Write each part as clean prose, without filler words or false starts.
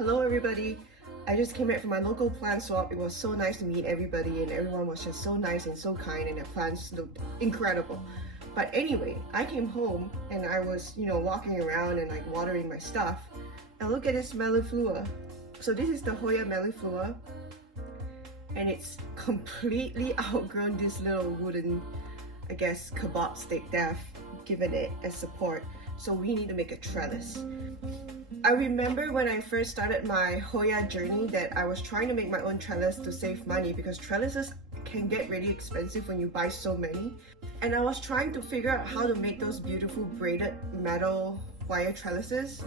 Hello everybody! I just came back from my local plant swap. It was so nice to meet everybody and everyone was just so nice and so kind and the plants looked incredible. But anyway, I came home and I was, walking around and like watering my stuff. And look at this melliflua. So this is the Hoya melliflua and it's completely outgrown this little wooden, I guess, kebab stick that I've given it as support. So we need to make a trellis. I remember when I first started my Hoya journey that I was trying to make my own trellis to save money because trellises can get really expensive when you buy so many. And I was trying to figure out how to make those beautiful braided metal wire trellises.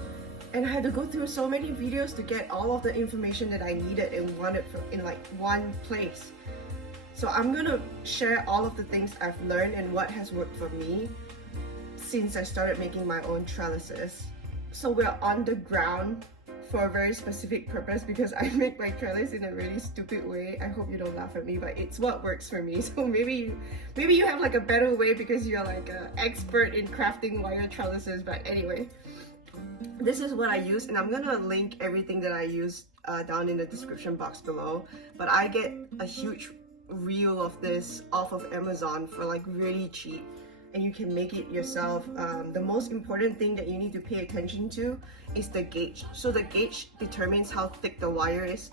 And I had to go through so many videos to get all of the information that I needed and wanted in like one place. So I'm gonna share all of the things I've learned and what has worked for me since I started making my own trellises. So we're on the ground for a very specific purpose because I make my trellis in a really stupid way. I hope you don't laugh at me, but it's what works for me. So maybe you have like a better way because you're like an expert in crafting wire trellises. But anyway, this is what I use, and I'm gonna link everything that I use down in the description box below. But I get a huge reel of this off of Amazon for like really cheap. And you can make it yourself. The most important thing that you need to pay attention to is the gauge. So the gauge determines how thick the wire is.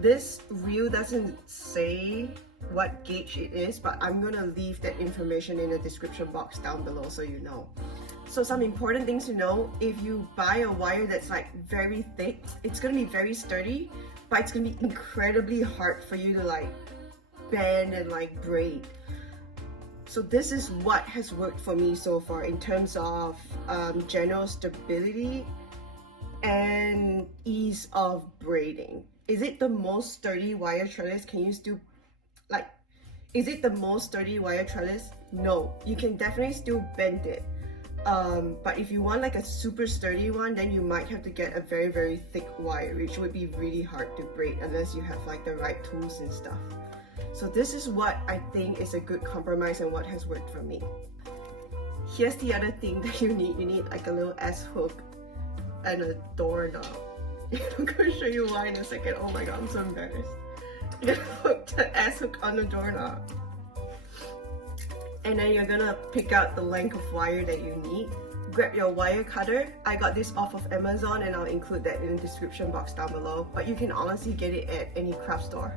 This reel doesn't say what gauge it is, but I'm gonna leave that information in the description box down below so you know. So some important things to know: if you buy a wire that's like very thick, it's gonna be very sturdy, but it's gonna be incredibly hard for you to like bend and like braid. So this is what has worked for me so far in terms of general stability and ease of braiding. Is it the most sturdy wire trellis? Can you still, like, is it the most sturdy wire trellis? No, you can definitely still bend it. But if you want like a super sturdy one, then you might have to get a very, very thick wire, which would be really hard to braid unless you have like the right tools and stuff. So this is what I think is a good compromise and what has worked for me. Here's the other thing that you need. You need like a little S hook and a doorknob. I'm gonna show you why in a second. Oh my god, I'm so embarrassed. You're gonna hook the S hook on the doorknob. And then you're gonna pick out the length of wire that you need. Grab your wire cutter. I got this off of Amazon and I'll include that in the description box down below. But you can honestly get it at any craft store.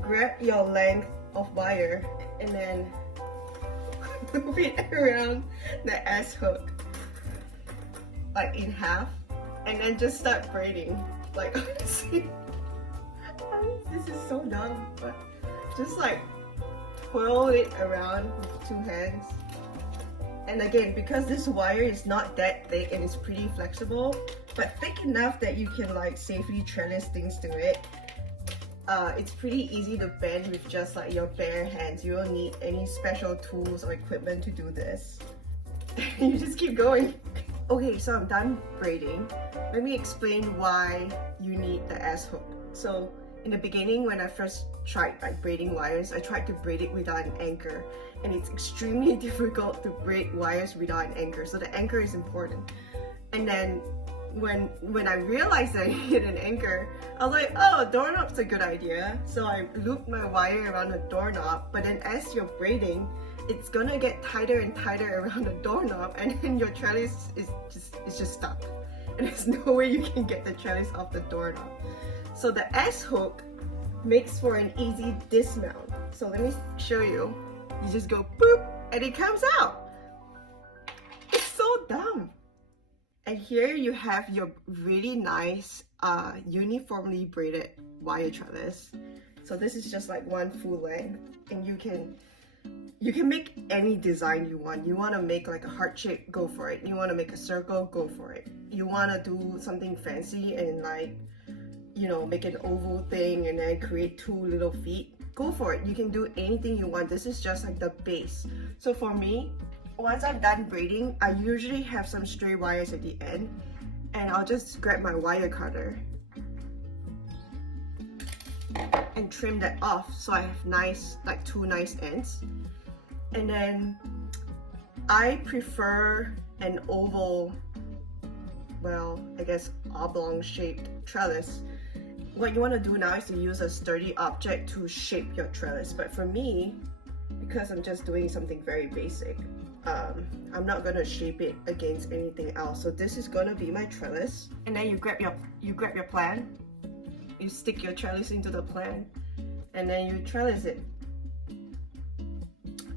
Grab your length of wire and then move it around the S hook like in half and then just start braiding. Like honestly, this is so dumb, but just like twirl it around with two hands. And again, because this wire is not that thick and it's pretty flexible, but thick enough that you can like safely trellis things to it, it's pretty easy to bend with just like your bare hands. You don't need any special tools or equipment to do this. You just keep going. Okay, so I'm done braiding. Let me explain why you need the S hook. So in the beginning, when I first tried like braiding wires, I tried to braid it without an anchor, and it's extremely difficult to braid wires without an anchor. So the anchor is important. And then when I realized I needed an anchor, I was like, oh, a doorknob's a good idea. So I looped my wire around the doorknob, but then as you're braiding, it's gonna get tighter and tighter around the doorknob, and then your trellis is just stuck. And there's no way you can get the trellis off the doorknob. So the S hook makes for an easy dismount. So let me show you. You just go boop, and it comes out. It's so dumb. And here you have your really nice uniformly braided wire trellis. So this is just like one full length, and you can make any design you want. You want to make like a heart shape, go for it. You want to make a circle, go for it. You want to do something fancy and like, make an oval thing and then create two little feet, go for it. You can do anything you want. This is just like the base. So for me, once I'm done braiding, I usually have some stray wires at the end, and I'll just grab my wire cutter and trim that off so I have nice, like two nice ends. And then I prefer an oval well, I guess oblong shaped trellis. What you want to do now is to use a sturdy object to shape your trellis. But for me, because I'm just doing something very basic, I'm not gonna shape it against anything else. So this is gonna be my trellis. And then you grab your plan, you stick your trellis into the plan, and then you trellis it.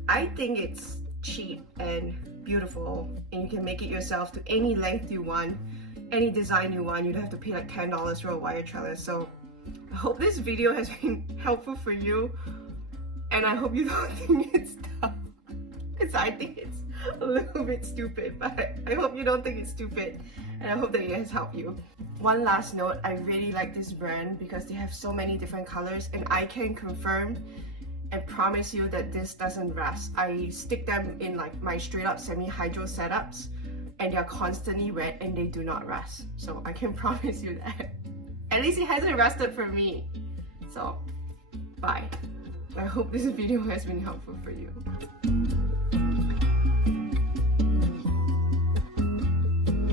I think it's cheap and beautiful, and you can make it yourself to any length you want, any design you want. You'd have to pay like $10 for a wire trellis. So I hope this video has been helpful for you, and I hope you don't think it's tough, because I think it's a little bit stupid, but I hope you don't think it's stupid, and I hope that it has helped you. One last note, I really like this brand because they have so many different colors, and I can confirm and promise you that this doesn't rust. I stick them in like my straight up semi-hydro setups, and they're constantly red and they do not rust. So I can promise you that. At least it hasn't rusted for me. So bye. I hope this video has been helpful for you.